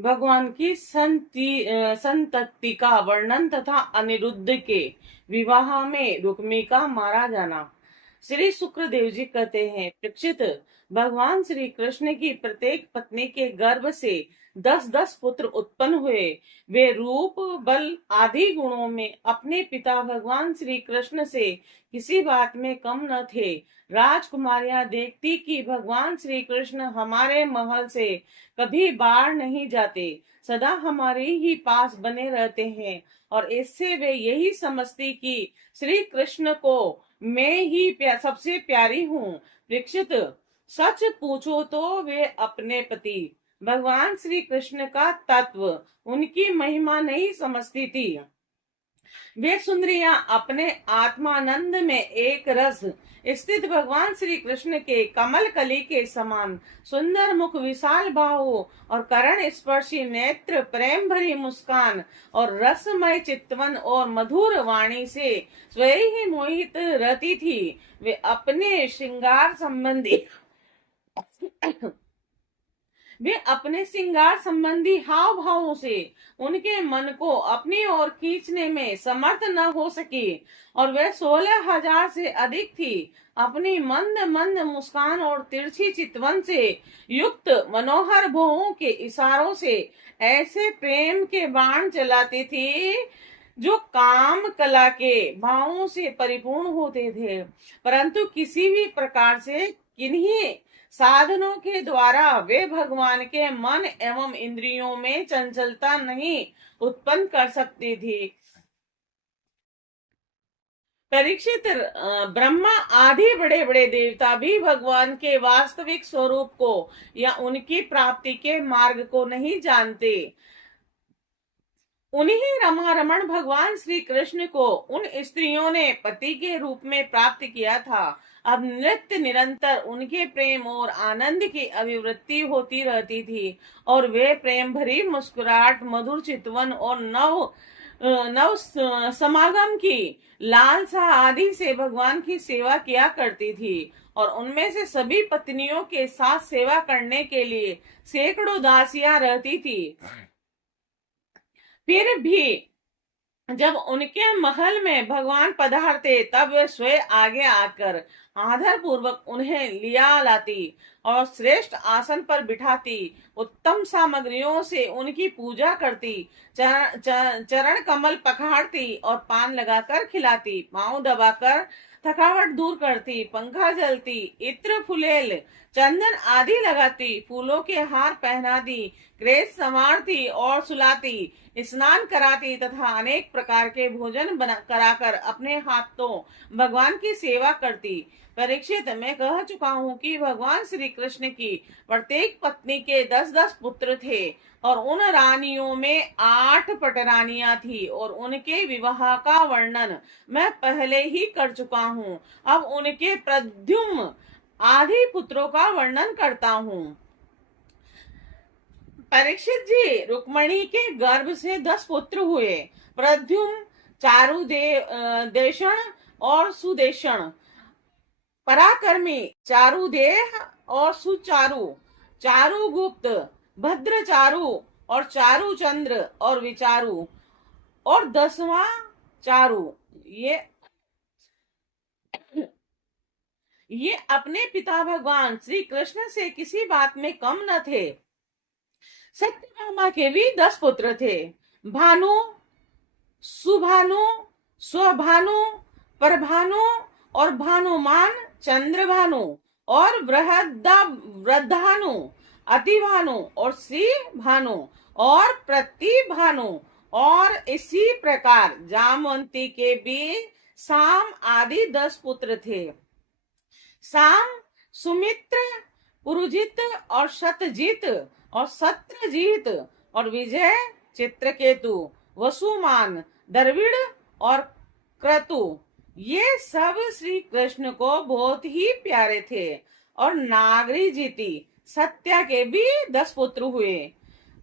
भगवान की संतति का वर्णन तथा अनिरुद्ध के विवाह में रुक्मी का मारा जाना। श्री शुक्रदेव जी कहते हैं, परीक्षित, भगवान श्री कृष्ण की प्रत्येक पत्नी के गर्भ से 10-10 पुत्र उत्पन्न हुए। वे रूप, बल आदि गुणों में अपने पिता भगवान श्री कृष्ण से किसी बात में कम न थे। राजकुमारियां देखती कि भगवान श्री कृष्ण हमारे महल से कभी बाहर नहीं जाते, सदा हमारे ही पास बने रहते हैं, और इससे वे यही समझती कि श्री कृष्ण को मैं ही सबसे प्यारी हूँ। परीक्षित, सच पूछो तो वे अपने पति भगवान श्री कृष्ण का तत्व, उनकी महिमा नहीं समझती थी। वे सुंदरियां अपने आत्मानंद में एक रस स्थित भगवान श्री कृष्ण के कमल कली के समान सुंदर मुख, विशाल बाहु और करण स्पर्शी नेत्र, प्रेम भरी मुस्कान और रसमय चितवन और मधुर वाणी से स्वयं ही मोहित रहती थी। वे अपने श्रृंगार संबंधी वे अपने श्रृंगार संबंधी हाव भावों से उनके मन को अपनी ओर खींचने में समर्थ न हो सकी, और वह 16,000 से अधिक थी। अपनी मंद मंद मुस्कान और तिरछी चितवन से युक्त मनोहर भौहों के इशारों से ऐसे प्रेम के बाण चलाती थी जो काम कला के भावों से परिपूर्ण होते थे, परंतु किसी भी प्रकार से किन्हीं साधनों के द्वारा वे भगवान के मन एवं इंद्रियों में चंचलता नहीं उत्पन्न कर सकती थी। परीक्षित, ब्रह्मा आदि बड़े बड़े देवता भी भगवान के वास्तविक स्वरूप को या उनकी प्राप्ति के मार्ग को नहीं जानते। उन्हीं रमारमण भगवान श्री कृष्ण को उन स्त्रियों ने पति के रूप में प्राप्त किया था। अब नित्य निरंतर उनके प्रेम और आनंद की अभिवृद्धि होती रहती थी, और वे प्रेम भरी मुस्कुराहट, मधुर चितवन और नव नव समागम की लालसा आदि से भगवान की सेवा किया करती थी, और उनमें से सभी पत्नियों के साथ सेवा करने के लिए सैकड़ों दासियां रहती थी। फिर भी जब उनके महल में भगवान पधारते, तब वे स्वयं आगे आकर आदर पूर्वक उन्हें लिया लाती और श्रेष्ठ आसन पर बिठाती, उत्तम सामग्रियों से उनकी पूजा करती, चरण कमल पखाड़ती और पान लगाकर खिलाती, पांव दबाकर थकावट दूर करती, पंखा जलती, इत्र फुलेल चंदन आदि लगाती, फूलों के हार पहनाती, क्रेज संवारती और सुलाती, स्नान कराती तथा अनेक प्रकार के भोजन बना कराकर अपने हाथों भगवान की सेवा करती। परीक्षित, मैं कह चुका हूँ कि भगवान श्री कृष्ण की प्रत्येक पत्नी के 10-10 पुत्र थे, और उन रानियों में 8 पटरानियां थी, और उनके विवाह का वर्णन मैं पहले ही कर चुका हूँ। अब उनके प्रद्युम्न आदि पुत्रों का वर्णन करता हूँ। परीक्षित जी, रुक्मणी के गर्भ से 10 पुत्र हुए। प्रद्युम्न, देशण और सुदेशण, पराक्रमी, चारुदेह और सुचारु, चारुगुप्त, भद्रचारु और चारुचंद्र और विचारु, और 10वां चारु। ये अपने पिता भगवान श्री कृष्ण से किसी बात में कम न थे। सत्यभामा के भी 10 पुत्र थे। भानु, सुभानु, स्वभानु, परभानु और भानुमान, चंद्रभानु और वृद्धानु, अतिभानु और श्री भानु और प्रतिभानु, और इसी प्रकार जामवंती के भी साम आदि 10 पुत्र थे। साम, सुमित्र, पुरुजित और शतजीत और सत्रजीत और विजय, चित्रकेतु, वसुमान, द्रविड़ और क्रतु, ये सब श्री कृष्ण को बहुत ही प्यारे थे। और नागरी जीती सत्या के भी 10 पुत्र हुए,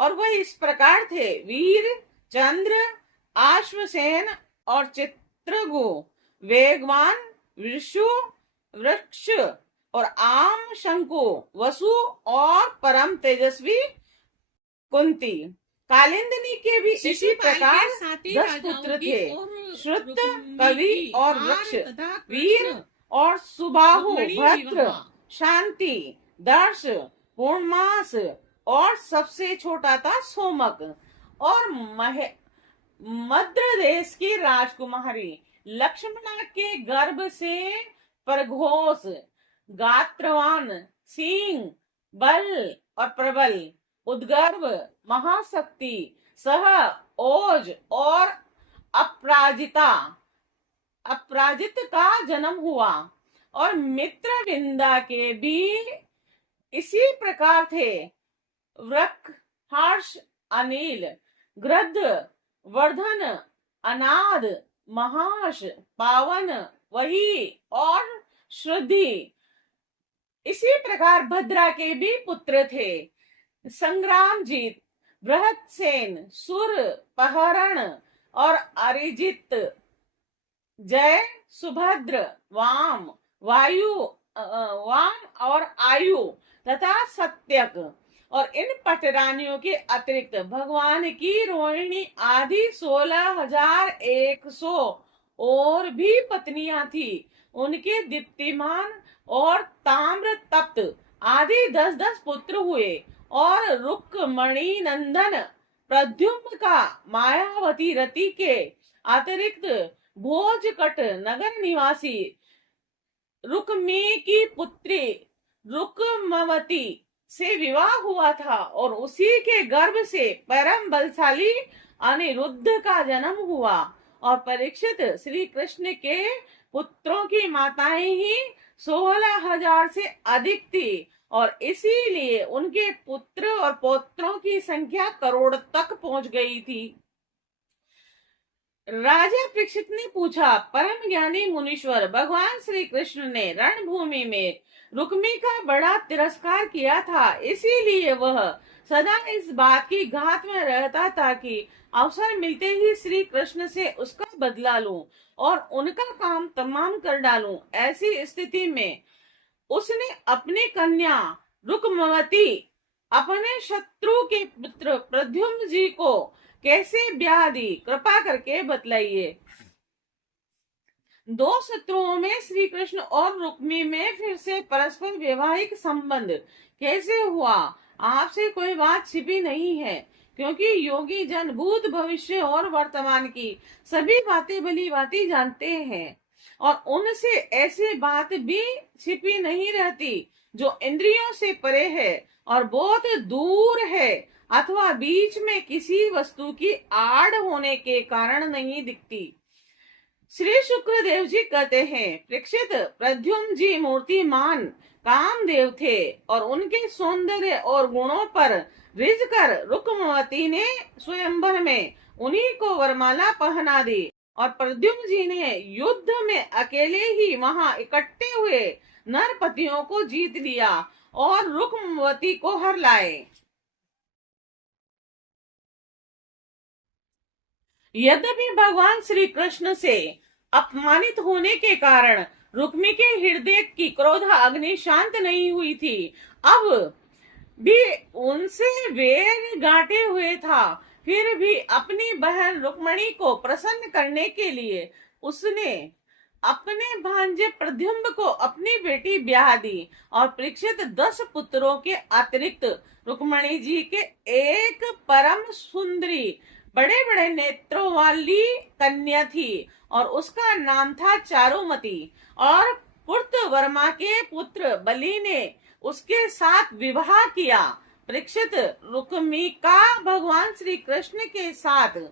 और वह इस प्रकार थे: वीर, चंद्र, आश्वसेन और चित्रगु, वेगवान, विषु, वृक्ष और आम, शंकु, वसु और परम तेजस्वी कुंती। कालिंदी के भी इसी शिशुपाल प्रकार के साथी 10 राजाओं पुत्र की थे, और श्रुत, रुक्मिणी कवि की और हार वृक्ष, तथा वीर कृष्ण और सुबाहु, रुक्मिणी भद्र, विवाह। शांति, दर्श, पूर्णमास और सबसे छोटा था सोमक। और मद्र देश की राजकुमारी लक्ष्मणा के गर्भ से प्रघोष, गात्रवान, सिंह, बल और प्रबल, उद्गर्भ, महाशक्ति, सह, ओज और अपराजिता अपराजित का जन्म हुआ। और मित्र विंदा के भी इसी प्रकार थे, वृक, हर्ष, अनिल, गृध्र, वर्धन, अनाद, महाश, पावन, वही और श्रुद्धि। इसी प्रकार भद्रा के भी पुत्र थे, संग्रामजीत, बृहत्सेन, सुर, पहरण और अरिजित, जय, सुभद्र, वाम, वाम और आयु तथा सत्यक। और इन पटरानियों के अतिरिक्त भगवान की रोहिणी आदि 16,100 और भी पत्नियां थी। उनके दीप्तिमान और ताम्र तप्त आदि 10-10 पुत्र हुए। और रुक्मणी नंदन प्रद्युम्न का मायावती रति के अतिरिक्त भोजकट नगर निवासी रुक्मी की पुत्री रुक्मवती से विवाह हुआ था। और उसी के गर्भ से परम बलशाली अनिरुद्ध का जन्म हुआ। और परीक्षित श्री कृष्ण के पुत्रों की माताएं ही 16,000 से अधिक थी। और इसीलिए उनके पुत्र और पौत्रों की संख्या करोड़ तक पहुंच गई थी। राजा परीक्षित ने पूछा, परम ज्ञानी मुनीश्वर, भगवान श्री कृष्ण ने रणभूमि में रुक्मी का बड़ा तिरस्कार किया था, इसीलिए वह सदा इस बात की घात में रहता था कि अवसर मिलते ही श्री कृष्ण से उसका बदला लूं और उनका काम तमाम कर डालूं। ऐसी स्थिति में उसने अपनी कन्या रुक्मवती अपने शत्रु के पुत्र प्रद्युम्न जी को कैसे ब्याह दी, कृपा करके बतलाइए। दो शत्रुओं में श्री कृष्ण और रुक्मी में फिर से परस्पर वैवाहिक संबंध कैसे हुआ, आपसे कोई बात छिपी नहीं है, क्योंकि योगी जन भूत, भविष्य और वर्तमान की सभी बातें भली भांति जानते हैं। और उनसे ऐसी बात भी छिपी नहीं रहती जो इंद्रियों से परे है और बहुत दूर है, अथवा बीच में किसी वस्तु की आड़ होने के कारण नहीं दिखती। श्री शुक्रदेव जी कहते हैं, परीक्षित, प्रद्युम्न जी मूर्तिमान कामदेव थे और उनके सौंदर्य और गुणों पर रिझ कर रुक्मवती ने स्वयंवर में उन्हीं को वरमाला पहना दी। और प्रद्युम्न जी ने युद्ध में अकेले ही वहां इकट्ठे हुए नरपतियों को जीत लिया और रुक्मवती को हर लाए। यद्यपि भगवान श्री कृष्ण से अपमानित होने के कारण रुक्मी के हृदय की क्रोध अग्नि शांत नहीं हुई थी, अब भी उनसे वैर गांठे हुए था, फिर भी अपनी बहन रुक्मणी को प्रसन्न करने के लिए उसने अपने भांजे प्रद्युम्न को अपनी बेटी ब्याह दी। और परीक्षित 10 पुत्रों के अतिरिक्त रुक्मणी जी के एक परम सुंदरी बड़े बड़े नेत्रों वाली कन्या थी और उसका नाम था चारुमती। और पुत्रवर्मा के पुत्र बलि ने उसके साथ विवाह किया। परीक्षित, रुक्मी का भगवान श्री कृष्ण के साथ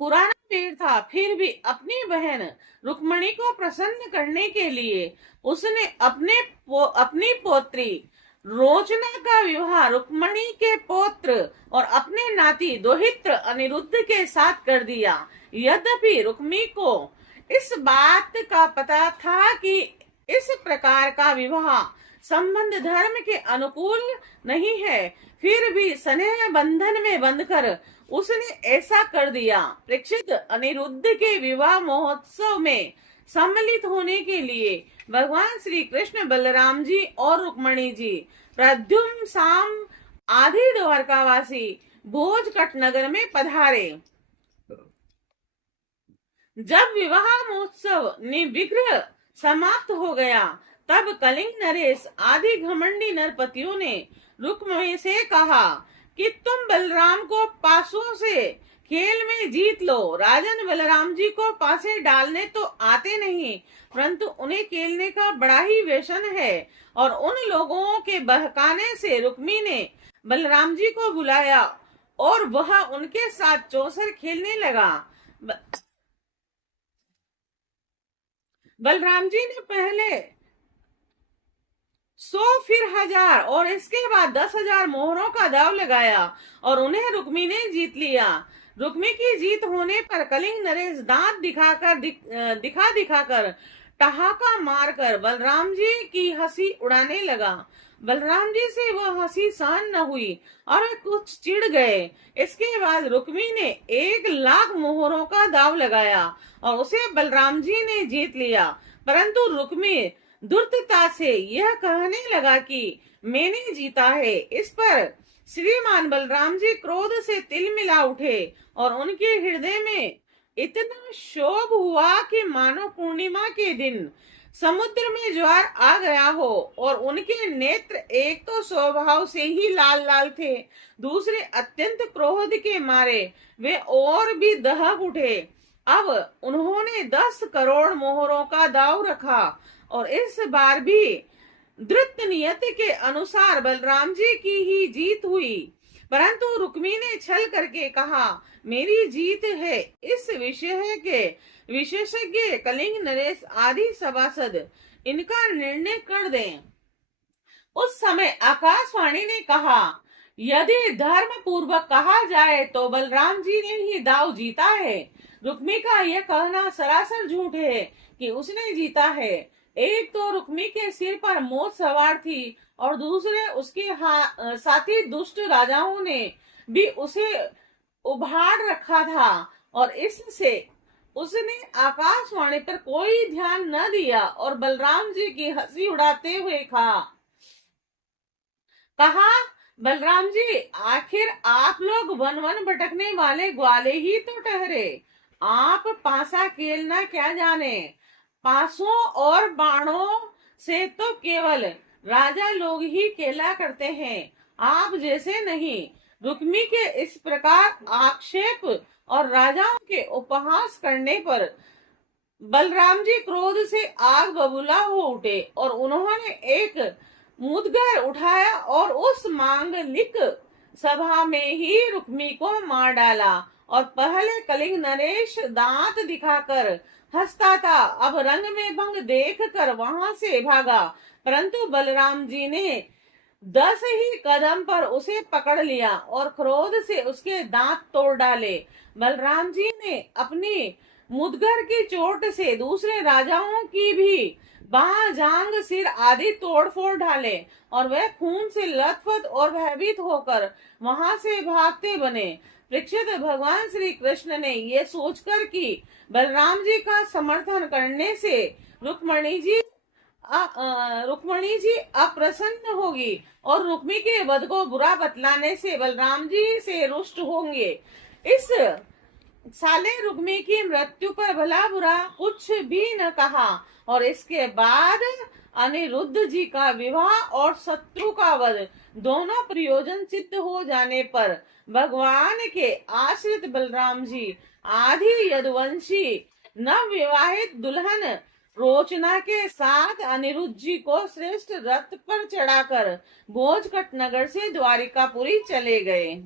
पुराना प्रेम था, फिर भी अपनी बहन रुक्मणी को प्रसन्न करने के लिए उसने अपनी पौत्री रोचना का विवाह रुक्मणी के पौत्र और अपने नाती दोहित्र अनिरुद्ध के साथ कर दिया। यद्यपि रुक्मी को इस बात का पता था कि इस प्रकार का विवाह संबंध धर्म के अनुकूल नहीं है, फिर भी स्नेह बंधन में बंधकर उसने ऐसा कर दिया। परीक्षित, अनिरुद्ध के विवाह महोत्सव में सम्मिलित होने के लिए भगवान श्री कृष्ण, बलराम जी और रुक्मणी जी प्रद्युम्न, साम आधे द्वारकावासी भोजकट नगर में पधारे। जब विवाह महोत्सव निर्विघ्न समाप्त हो गया, तब कलिंग नरेश आदि घमंडी नरपतियों ने रुक्मिणी से कहा कि तुम बलराम को पासों से खेल में जीत लो। राजन बलराम जी को पासे डालने तो आते नहीं, परंतु उन्हें खेलने का बड़ा ही व्यसन है। और उन लोगों के बहकाने से रुक्मी ने बलराम जी को बुलाया और वह उनके साथ चौसर खेलने लगा। बलराम जी ने पहले 100 फिर 1000 और इसके बाद 10,000 मोहरों का दाव लगाया और उन्हें रुक्मी ने जीत लिया। रुक्मी की जीत होने पर कलिंग नरेश दांत दिखाकर ठहाका मारकर बलराम जी की हंसी उड़ाने लगा। बलराम जी से वह हंसी सहन न हुई और वे कुछ चिढ़ गए। इसके बाद रुक्मी ने 1,00,000 मोहरों का दाव लगाया और उसे बलराम जी ने जीत लिया। परंतु रुक्मी दुर्दता से यह कहने लगा कि मैंने जीता है। इस पर श्रीमान बलराम जी क्रोध से तिलमिला उठे और उनके हृदय में इतना क्षोभ हुआ कि मानो पूर्णिमा के दिन समुद्र में ज्वार आ गया हो। और उनके नेत्र एक तो स्वभाव से ही लाल लाल थे, दूसरे अत्यंत क्रोध के मारे वे और भी दहक उठे। अब उन्होंने 10 करोड़ मोहरों का दाव रखा और इस बार भी धृत नियत के अनुसार बलराम जी की ही जीत हुई। परंतु रुक्मी ने छल करके कहा, मेरी जीत है। इस विषय के विशेषज्ञ कलिंग नरेश आदि सभासद इनका निर्णय कर दें। उस समय आकाशवाणी ने कहा, यदि धर्म पूर्वक कहा जाए तो बलराम जी ने ही दाव जीता है। रुक्मी का यह कहना सरासर झूठ है कि उसने जीता है। एक तो रुक्मी के सिर पर मौत सवार थी और दूसरे उसके साथी दुष्ट राजाओं ने भी उसे उभार रखा था और इससे उसने आकाशवाणी पर कोई ध्यान न दिया और बलराम जी की हंसी उड़ाते हुए कहा, बलराम जी, आखिर आप लोग वन वन भटकने वाले ग्वाले ही तो ठहरे। आप पासा खेलना क्या जाने। पासों और बाणों से तो केवल राजा लोग ही खेला करते हैं, आप जैसे नहीं। रुक्मी के इस प्रकार आक्षेप और राजाओं के उपहास करने पर बलराम जी क्रोध से आग बबूला हो उठे और उन्होंने एक मुदगर उठाया और उस मांगलिक सभा में ही रुक्मी को मार डाला। और पहले कलिंग नरेश दांत दिखाकर हंसता था, अब रंग में भंग देख कर वहां से भागा। परंतु बलराम जी ने 10 ही कदम पर उसे पकड़ लिया और क्रोध से उसके दांत तोड़ डाले। बलराम जी ने अपनी मुदगर की चोट से दूसरे राजाओं की भी बाह, जांग, सिर आदि तोड़ फोड़ डाले और वह खून से लथपथ और भयभीत होकर वहां से भागते बने। परीक्षित, भगवान श्री कृष्ण ने ये सोचकर कि बलराम जी का समर्थन करने से रुक्मिणी जी अप्रसन्न होगी और रुक्मी के वध को बुरा बतलाने से बलराम जी से रुष्ट होंगे, इस साले रुक्मी की मृत्यु पर भला बुरा कुछ भी न कहा। और इसके बाद अनिरुद्ध जी का विवाह और शत्रु का वध दोनों प्रयोजन सिद्ध हो जाने पर भगवान के आश्रित बलराम जी आदि यदुवंशी नव विवाहित दुल्हन रोचना के साथ अनिरुद्ध जी को श्रेष्ठ रथ पर चढ़ाकर भोजकट नगर से द्वारिकापुरी चले गए।